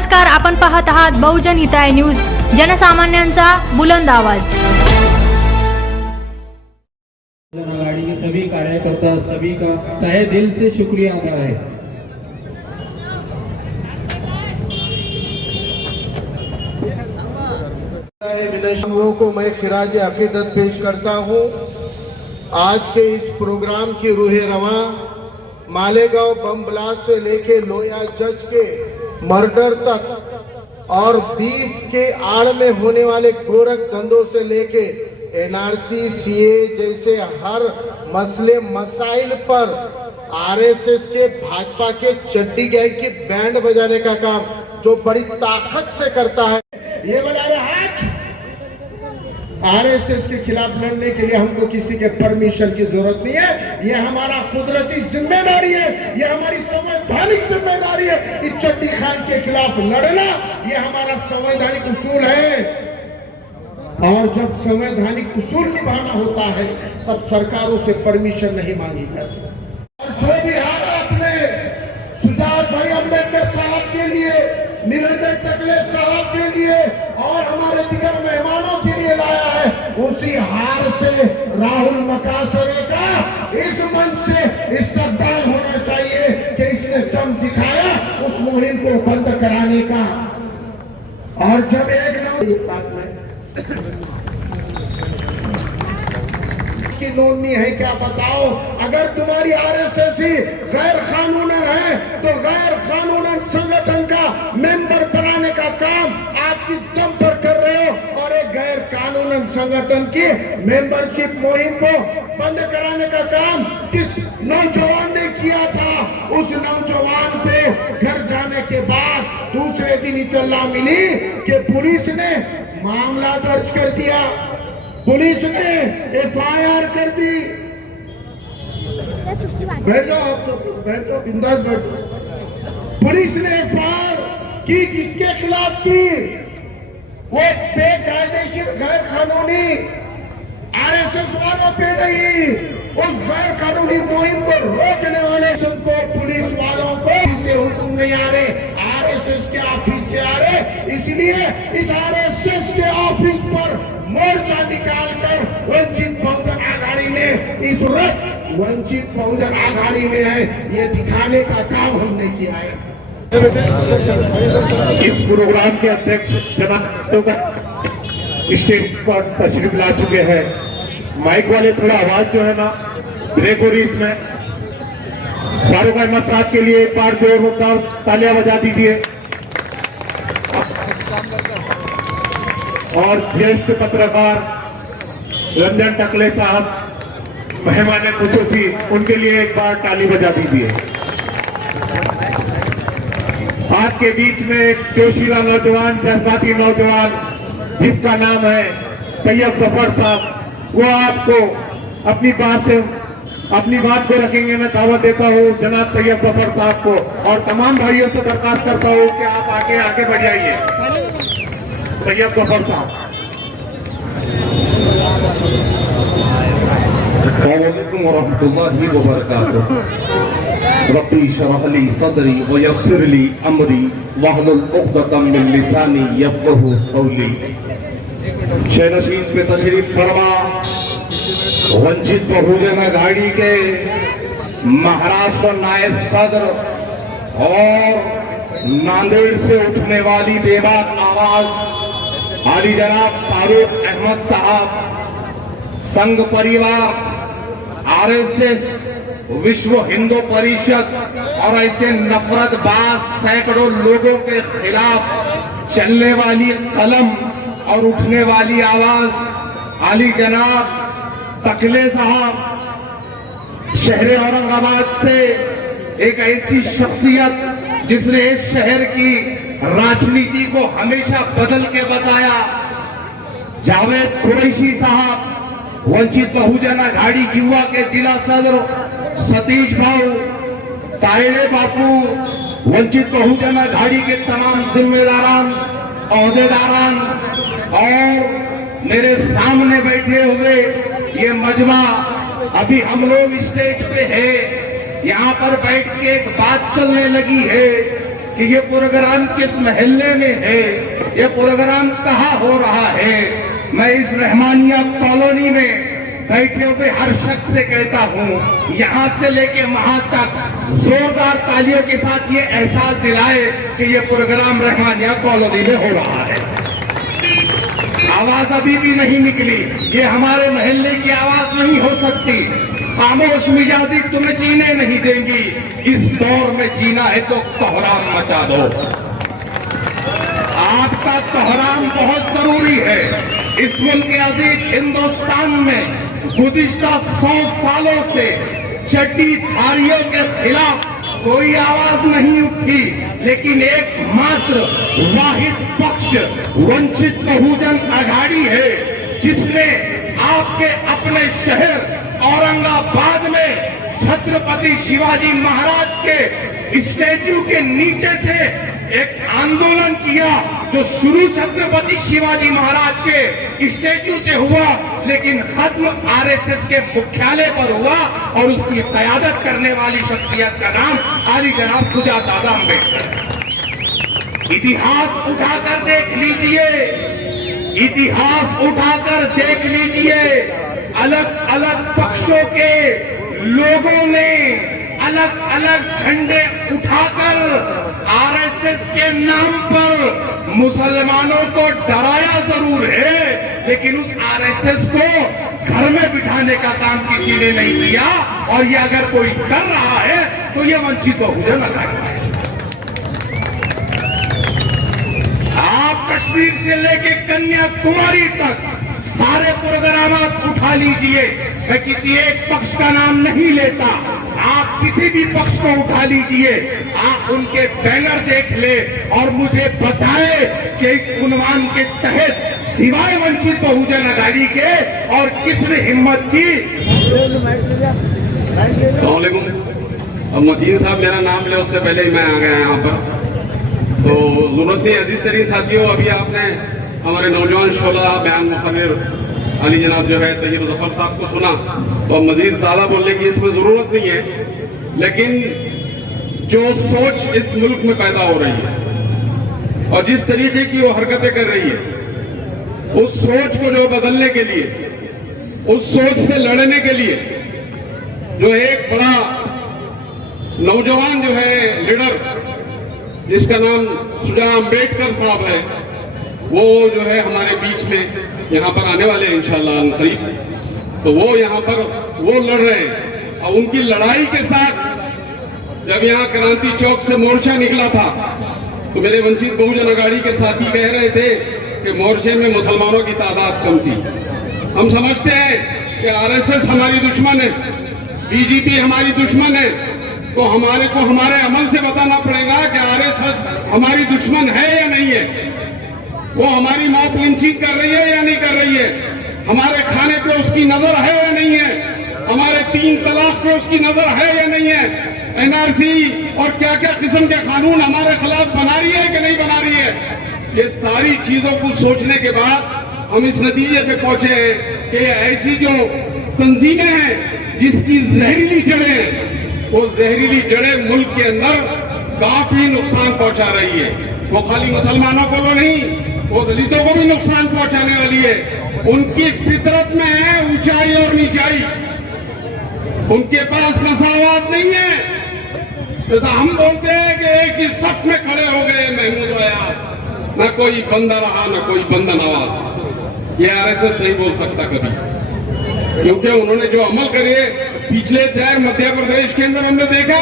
नमस्कार, आपण पाहत आहात बहुजन हिताय न्यूज, जनसामान्यांचा बुलंद आवाज। आघाड़ी के सभी कार्यकर्ता सभी का तहे दिल से शुक्रिया अदा है। लोगों को मैं खिराज अकीदत पेश करता हूँ। आज के इस प्रोग्राम की रूहे रवां मालेगांव बम ब्लास्ट से लेके लोया जज के मर्डर तक और बीफ के आड़ में होने वाले गोरख धंधों से लेके एनआरसी सीए जैसे हर मसले मसाइल पर आरएसएस के भाजपा के चड्डी गैंग की बैंड बजाने का काम जो बड़ी ताकत से करता है। ये बजा रहे हाथ आरएसएस के खिलाफ लड़ने के लिए हमको किसी के परमिशन की जरूरत नहीं है। ये हमारा कुदरती जिम्मेदारी है, ये हमारी संवैधानिक जिम्मेदारी है। इस चड्डी खान के खिलाफ लड़ना ये हमारा संवैधानिक उसूल है और जब संवैधानिक उसूल निभाना होता है तब सरकारों से परमिशन नहीं मांगी जाती। और जो भी हारा अपने सुजात भाई अम्बेडकर साहब के लिए, निरंजन टकले साहब के लिए और हमारे दिगर मेहमानों के लिए लाया है, उसी हार से राहुल मकासरे का इस मंच से इस्तकबाल होना चाहिए कि इसने दम दिखाया उस मुहिम को बंद कराने का। और जब एक साथ में की नोंदनी है क्या बताओ? अगर तुम्हारी आरएसएस ही गैर कानूनन है तो गैर कानूनन संगठन का मेंबर बनाने का काम आप किस दम पर कर रहे हो? और एक गैर कानूनन संगठन की मेंबरशिप मुहिम को बंद कराने का काम किस नौजवान ने किया था? उस नौजवान को घर जाने के बाद दूसरे दिन इत्तला मिली कि पुलिस ने मामला दर्ज कर दिया, पुलिस ने एफआईआर कर दी। बैठो आप तो, बैठो बिंदास बैठो। पुलिस ने एफआईआर की किसके खिलाफ की? वो बेकायदेशीर गैर कानूनी आरएसएस वालों पे नहीं, उस गैर कानूनी मुहिम को रोकने वाले सबको पुलिस वालों को इससे हुक्म नहीं आ रहे, आरएसएस के ऑफिस से आ रहे। इसलिए इस आरएसएस के ऑफिस पर मोर्चा निकालकर वंचित बहुजन आघाड़ी ने इस वक्त वंचित बहुजन आघाड़ी में है ये दिखाने का काम हमने किया है। इस प्रोग्राम के अध्यक्ष जनाब स्टेज पर तशरीफ ला चुके हैं। माइक वाले थोड़ा आवाज जो है ना ब्रेक हो रही इसमें। फारूक अहमद साहब के लिए एक बार जोरदार तालियां बजा दीजिए। और ज्येष्ठ पत्रकार रंजन टकले साहब मेहमान खुसूसी, उनके लिए एक बार ताली बजा दीजिए। आपके बीच में एक जोशीला नौजवान, जज्बाती नौजवान जिसका नाम है तैयब जफर साहब, वो आपको अपनी बात को रखेंगे। मैं दावत देता हूँ जनाब तैयब जफर साहब को और तमाम भाइयों से दरखास्त करता हूँ कि आप आगे बढ़ जाइए। तैयब जफर साहब। अस्सलामुअलैकुम वरहमतुल्लाहि वबरकातुहू। रब्बी इशरह ली सदरी व यस्सिर ली अमरी वहलुल उक़दतम मिन लिसानी यफ़क़हू क़ौली। शहनशीन पे तशरीफ फरमा वंचित बहुजन आघाड़ी के महाराष्ट्र नायब सदर और नांदेड़ से उठने वाली बेबाक आवाज आली जनाब फारूक अहमद साहब, संघ परिवार, आरएसएस, विश्व हिंदू परिषद और ऐसे नफरतबाज सैकड़ों लोगों के खिलाफ चलने वाली कलम और उठने वाली आवाज आली जनाब टकले साहब, शहर औरंगाबाद से एक ऐसी शख्सियत जिसने इस शहर की राजनीति को हमेशा बदल के बताया, जावेद कुरैशी साहब, वंचित बहुजन आघाड़ी युवा के जिला सदर सतीश भाऊ, तायड़े बापू, वंचित बहुजन आघाड़ी के तमाम जिम्मेदारान, अहदेदारान और मेरे सामने बैठे हुए ये मजमा, अभी हम लोग स्टेज पे है, यहाँ पर बैठ के एक बात चलने लगी है कि ये प्रोग्राम किस महल्ले में है, ये प्रोग्राम कहाँ हो रहा है। मैं इस रहमानिया कॉलोनी में बैठे हुए हर शख्स से कहता हूं, यहां से लेके वहां तक जोरदार तालियों के साथ ये एहसास दिलाए कि ये प्रोग्राम रहमानिया कॉलोनी में हो रहा है। आवाज अभी भी नहीं निकली, ये हमारे महल्ले की आवाज नहीं हो सकती। खामोश मिजाजी तुम्हें जीने नहीं देंगी। इस दौर में जीना है तो कोहराम मचा दो। आपका कोहराम बहुत जरूरी है। इस मुल्क अजीज हिंदुस्तान में गुज़िश्ता 100 सालों से चड्डीधारियों के खिलाफ कोई आवाज नहीं उठी, लेकिन एकमात्र वाहिद पक्ष वंचित बहुजन अघाड़ी है जिसने आपके अपने शहर औरंगाबाद में छत्रपति शिवाजी महाराज के स्टैच्यू के नीचे से एक आंदोलन किया जो शुरू छत्रपति शिवाजी महाराज के स्टैच्यू से हुआ, लेकिन खत्म आरएसएस के मुख्यालय पर हुआ और उसकी क़यादत करने वाली शख्सियत का नाम आली जनाब सुजात दादा अम्बेडकर। इतिहास उठाकर देख लीजिए, इतिहास उठाकर देख लीजिए। अलग अलग पक्षों के लोगों ने अलग अलग झंडे उठाकर आरएसएस के नाम पर मुसलमानों को डराया जरूर है, लेकिन उस आरएसएस को घर में बिठाने का काम किसी ने नहीं किया। और ये अगर कोई कर रहा है तो ये वंचित बहुजन अघाड़ी है। आप कश्मीर से लेके कन्याकुमारी तक सारे प्रोग्राम उठा लीजिए, मैं किसी एक पक्ष का नाम नहीं लेता, आप किसी भी पक्ष को उठा लीजिए, आप उनके बैनर देख ले और मुझे बताए कि इस उन्वान के तहत सिवाय वंचित बहुजन अघाड़ी के और किसने हिम्मत की। अब मतीन साहब मेरा नाम ले उससे पहले ही मैं आ गया यहाँ पर, तो जरूरत नहीं। अजीज तरीन साथियों, अभी आपने हमारे नौजवान शोला बयान मुखबिर अली जनाब जो है तहीर जफर साहब को सुना, तो अब मजीद ज्यादा बोलने की इसमें जरूरत नहीं है, लेकिन जो सोच इस मुल्क में पैदा हो रही है और जिस तरीके की वो हरकतें कर रही है, उस सोच को जो बदलने के लिए, उस सोच से लड़ने के लिए जो एक बड़ा नौजवान जो है लीडर जिसका नाम सुजात अम्बेडकर साहब है, वो जो है हमारे बीच में यहाँ पर आने वाले हैं इंशाअल्लाह करीब, तो वो यहाँ पर वो लड़ रहे हैं। और उनकी लड़ाई के साथ जब यहाँ क्रांति चौक से मोर्चा निकला था तो मेरे वंचित बहुजन अघाड़ी के साथी कह रहे थे कि मोर्चे में मुसलमानों की तादाद कम थी। हम समझते हैं कि आरएसएस हमारी दुश्मन है, बीजेपी हमारी दुश्मन है, तो हमारे को हमारे अमल से बताना पड़ेगा कि आरएसएस हमारी दुश्मन है या नहीं है, वो हमारी मौत लिंचिंग कर रही है या नहीं कर रही है, हमारे खाने पे उसकी नजर है या नहीं है, हमारे 3 तलाक पे उसकी नजर है या नहीं है, एनआरसी और क्या क्या किस्म के कानून हमारे खिलाफ बना रही है कि नहीं बना रही है। ये सारी चीजों को सोचने के बाद हम इस नतीजे पे पहुंचे हैं कि ऐसी जो तंजीमें हैं जिसकी जहरीली जड़ें, वो जहरीली जड़ें मुल्क के अंदर काफी नुकसान पहुंचा रही है। वो खाली मुसलमानों को तो नहीं, वो दलितों को भी नुकसान पहुंचाने वाली है। उनकी फितरत में है ऊंचाई और नीचाई, उनके पास मसावत नहीं है। जैसा हम बोलते हैं कि एक ही सफ में खड़े हो गए महमूद आया, न कोई बंदा रहा न कोई बंदा नवाज। ये आरएसएस नहीं बोल सकता कभी, क्योंकि उन्होंने जो अमल करे पिछले 4 मध्य प्रदेश के अंदर हमने देखा